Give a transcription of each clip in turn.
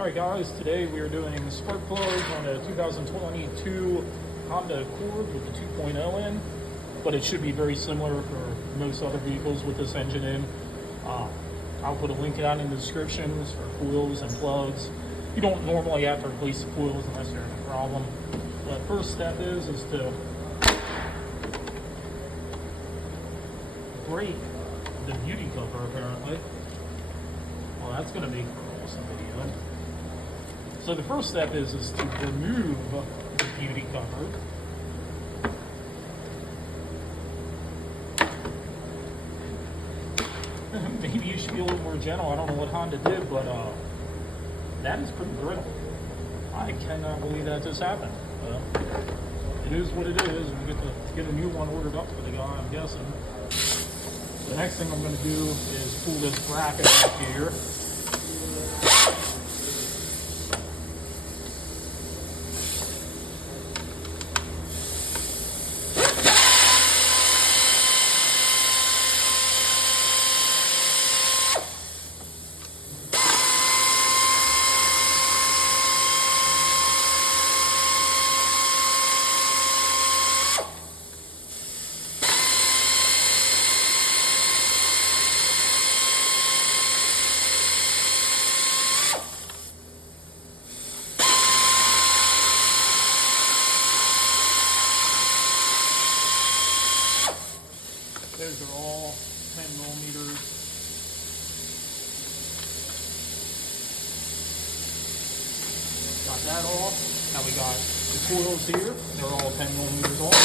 Alright guys, today we are doing spark plugs on a 2022 Honda Accord with the 2.0 in, but it should be very similar for most other vehicles with this engine in. I'll put a link down in the descriptions for coils and plugs. You don't normally have to replace the coils unless you're in a problem. The first step is to break the beauty cover apparently. Well, that's going to make for an awesome video. So the first step is to remove the beauty cover. Maybe you should be a little more gentle. I don't know what Honda did, but that is pretty brittle. I cannot believe that just happened. It is what it is. We get to get a new one ordered up for the guy, I'm guessing. The next thing I'm going to do is pull this bracket out here. Those are all 10 millimeters. Got that off. Now we got the coils here. They're all 10 millimeters also.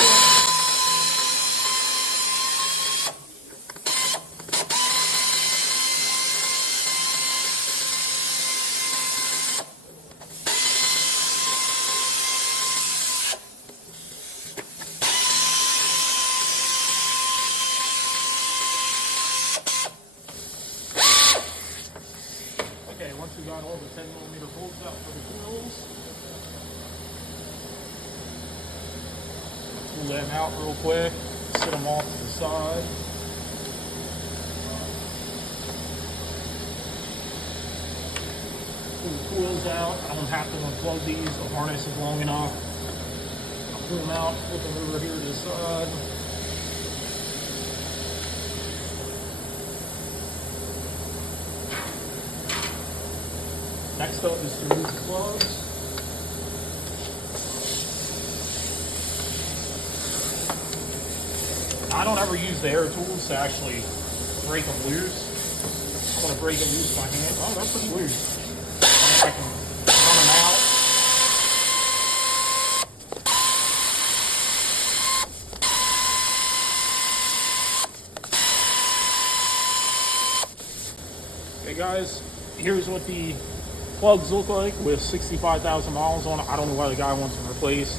Once we got all the 10 millimeter bolts out for the coils, pull them out real quick, set them off to the side. Pull the coils out. I don't have to unplug these, the harness is long enough. I'll pull them out, put them over here to the side. Next up is to remove the plugs. I don't ever use the air tools to actually break them loose. I'm going to break them loose by hand. Oh, they're pretty loose. I can run them out. Okay guys, here's what the plugs look like with 65,000 miles on it. I don't know why the guy wants them replaced.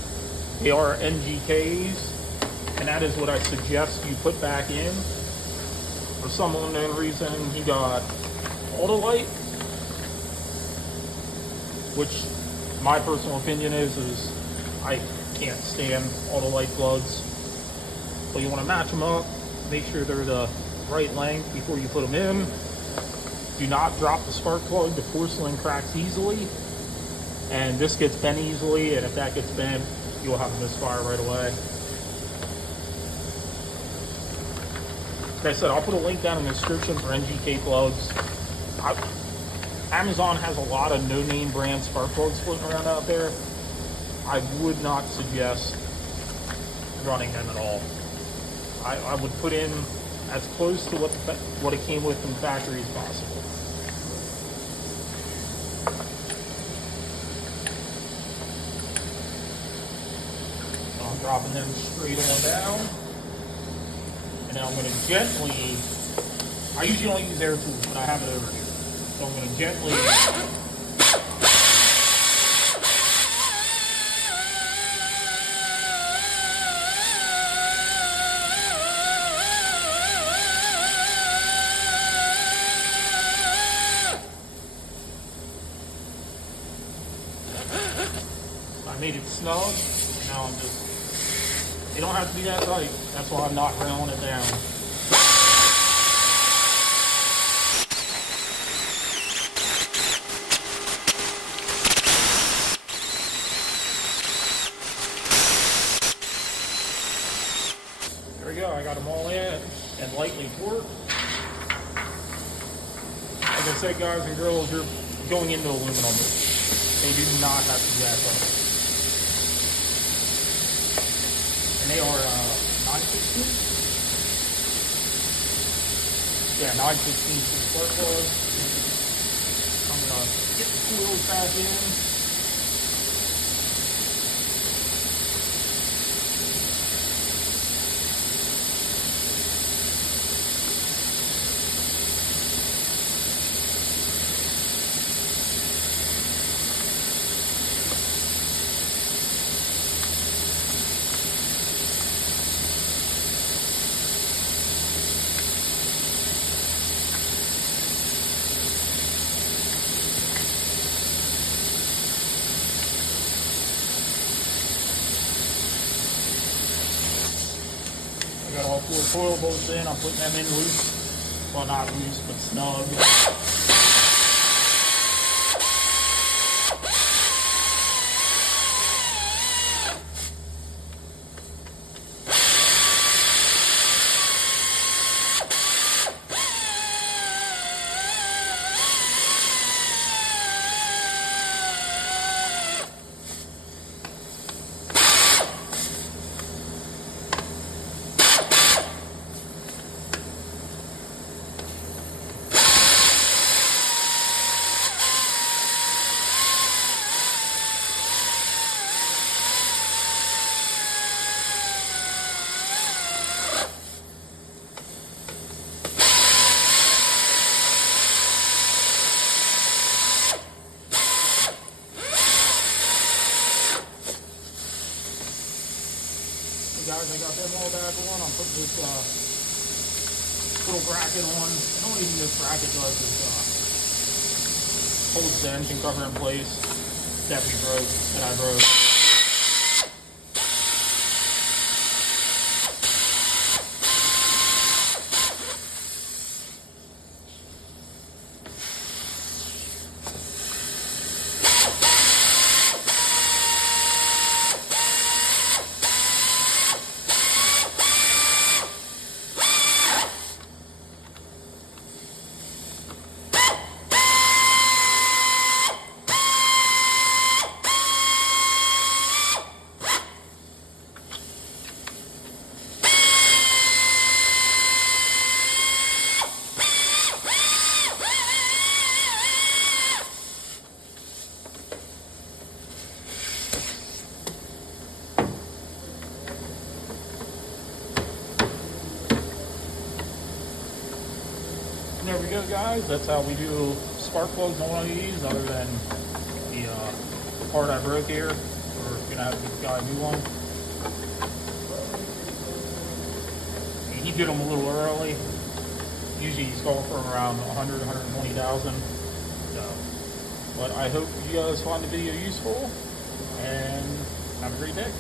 They are NGKs, and that is what I suggest you put back in. For some unknown reason, he got Autolite, which my personal opinion is I can't stand Autolite plugs. So you want to match them up, make sure they're the right length before you put them in. Do not drop the spark plug. The porcelain cracks easily, and this gets bent easily, and if that gets bent, you'll have a misfire right away. Like I said, I'll put a link down in the description for NGK plugs. Amazon has a lot of no-name brand spark plugs floating around out there. I would not suggest running them at all. I would put in as close to what it came with in the factory as possible. So I'm dropping them straight on down. And now I'm going to gently, I usually don't use air tools, but I have it over here. So I'm going to gently I made it snug. Now I'm just, you don't have to be that tight. That's why I'm not railing it down. got them all in and lightly torqued. Like I said, guys and girls, you're going into aluminum. They do not have to jack up. And they are 9/16. Yeah, 9/16 for the spark plug. I'm gonna get the coils back in. I got all 4 coil bolts in. I'm putting them in loose. Well, not loose, but snug. Guys, I got them all back on. I'm putting this little bracket on. The only thing this bracket does is holds the engine cover in place that I broke. There we go, guys. That's how we do spark plugs on one of these, other than the part I broke here. We're going to have to get the guy a new one. He did them a little early. Usually he's going for around 100, 120,000. So, but I hope you guys find the video useful, and have a great day.